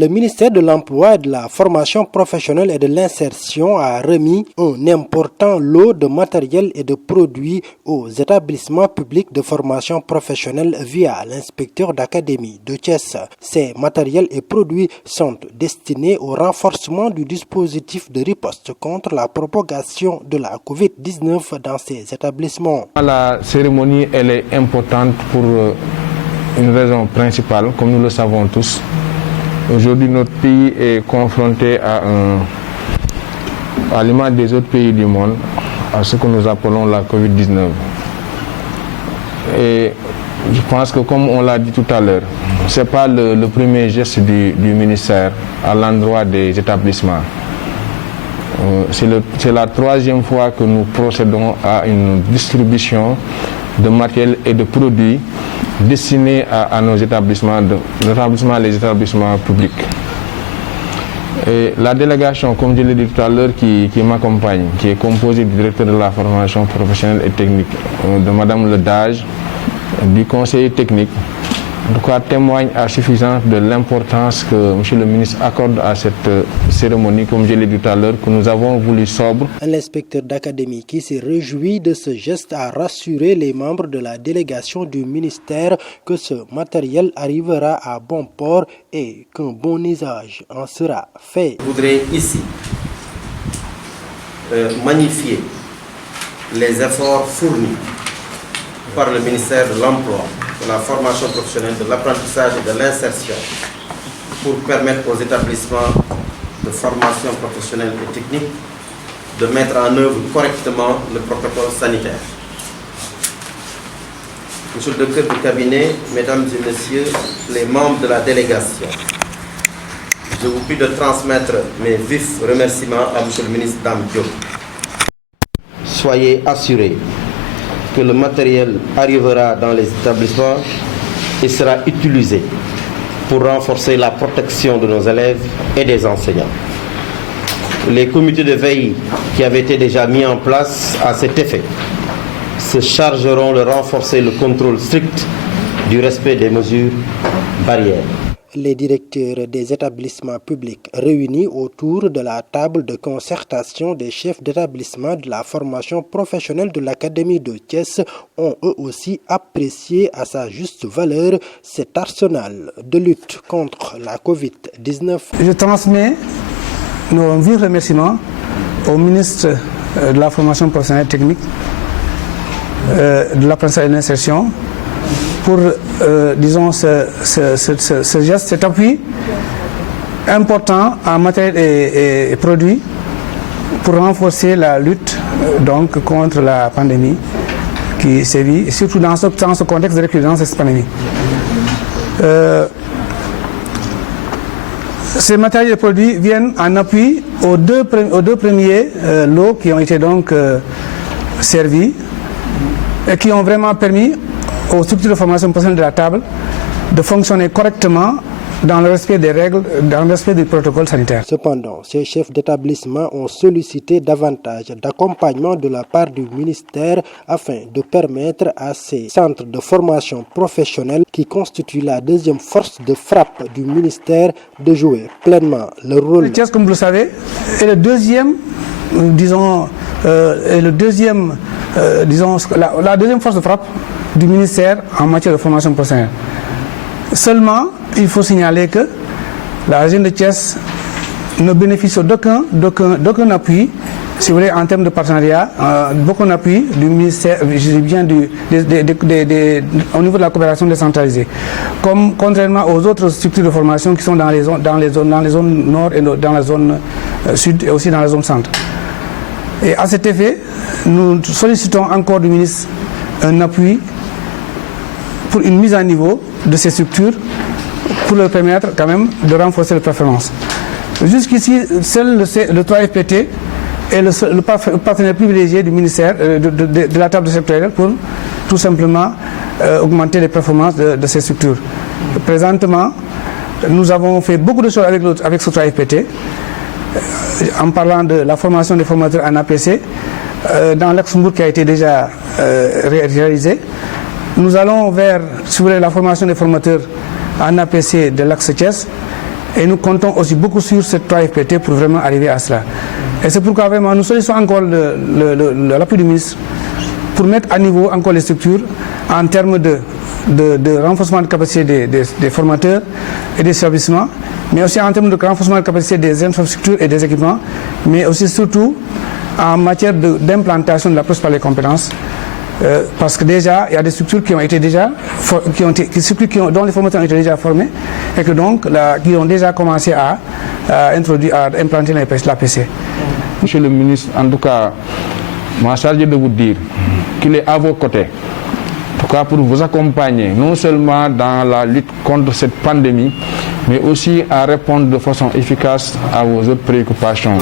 Le ministère de l'Emploi, de la Formation professionnelle et de l'Insertion a remis un important lot de matériel et de produits aux établissements publics de formation professionnelle via l'inspecteur d'académie de Thiès. Ces matériels et produits sont destinés au renforcement du dispositif de riposte contre la propagation de la COVID-19 dans ces établissements. La cérémonie elle est importante pour une raison principale, comme nous le savons tous. Aujourd'hui, notre pays est confronté à l'image des autres pays du monde, à ce que nous appelons la COVID-19. Et je pense que, comme on l'a dit tout à l'heure, ce n'est pas le premier geste du ministère à l'endroit des établissements. C'est la troisième fois que nous procédons à une distribution de matériel et de produits destinés à nos établissements, les établissements publics. Et la délégation, comme je l'ai dit tout à l'heure, qui m'accompagne, qui est composée du directeur de la formation professionnelle et technique, de Madame Ledage, du conseiller technique, témoigne à suffisance de l'importance que M. le ministre accorde à cette cérémonie, comme je l'ai dit tout à l'heure, que nous avons voulu sobre. L'inspecteur d'académie qui s'est réjoui de ce geste a rassuré les membres de la délégation du ministère que ce matériel arrivera à bon port et qu'un bon usage en sera fait. Je voudrais ici magnifier les efforts fournis par le ministère de l'Emploi, de la formation professionnelle, de l'apprentissage et de l'insertion pour permettre aux établissements de formation professionnelle et technique de mettre en œuvre correctement le protocole sanitaire. Monsieur le directeur du cabinet, mesdames et messieurs les membres de la délégation, je vous prie de transmettre mes vifs remerciements à monsieur le ministre Dame Diop. Soyez assurés que le matériel arrivera dans les établissements et sera utilisé pour renforcer la protection de nos élèves et des enseignants. Les comités de veille qui avaient été déjà mis en place à cet effet se chargeront de renforcer le contrôle strict du respect des mesures barrières. Les directeurs des établissements publics réunis autour de la table de concertation des chefs d'établissement de la formation professionnelle de l'Académie de Thiès ont eux aussi apprécié à sa juste valeur cet arsenal de lutte contre la COVID-19. Je transmets nos vifs remerciements au ministre de la formation professionnelle technique, de l'apprentissage et de l'insertion, pour, disons, ce geste, cet appui important en matériel et produits pour renforcer la lutte donc, contre la pandémie qui sévit, surtout dans ce contexte de recrudescence de cette pandémie. Ces matériels et produits viennent en appui aux deux premiers lots qui ont été donc servis et qui ont vraiment permis aux structures de formation professionnelle de la table de fonctionner correctement dans le respect des règles, dans le respect du protocole sanitaire. Cependant, ces chefs d'établissement ont sollicité davantage d'accompagnement de la part du ministère afin de permettre à ces centres de formation professionnelle qui constituent la deuxième force de frappe du ministère de jouer pleinement leur rôle. Le Thiès, comme vous le savez, est le deuxième, disons, la deuxième force de frappe du ministère en matière de formation professionnelle. Seulement, il faut signaler que la région de Thiès ne bénéficie d'aucun appui, si vous voulez, en termes de partenariat, beaucoup d'appui du ministère, je dis bien au niveau de la coopération décentralisée. Comme contrairement aux autres structures de formation qui sont dans les zones nord et dans la zone sud et aussi dans la zone centre. Et à cet effet, nous sollicitons encore du ministre un appui pour une mise à niveau de ces structures pour leur permettre quand même de renforcer les performances. Jusqu'ici, seul le 3FPT est le partenaire privilégié du ministère de la table sectorielle pour tout simplement augmenter les performances de ces structures. Présentement, nous avons fait beaucoup de choses avec ce 3FPT en parlant de la formation des formateurs en APC dans Luxembourg qui a été déjà réalisé. Nous allons vers, si vous voulez, la formation des formateurs en APC de l'Axe Thiès Et nous comptons aussi beaucoup sur cette 3FPT pour vraiment arriver à cela. Et c'est pourquoi vraiment nous sollicitons encore l'appui du ministre pour mettre à niveau encore les structures en termes de renforcement de capacité des formateurs et des établissements, mais aussi en termes de renforcement de capacité des infrastructures et des équipements, mais aussi surtout en matière d'implantation de la par les compétences. Parce que déjà, il y a des structures qui ont été déjà, dont les formateurs ont été déjà formés et que donc, qui ont déjà commencé à implanter la PC. Monsieur le ministre, en tout cas, m'a chargé de vous dire qu'il est à vos côtés. En tout cas, pour vous accompagner, non seulement dans la lutte contre cette pandémie, mais aussi à répondre de façon efficace à vos autres préoccupations.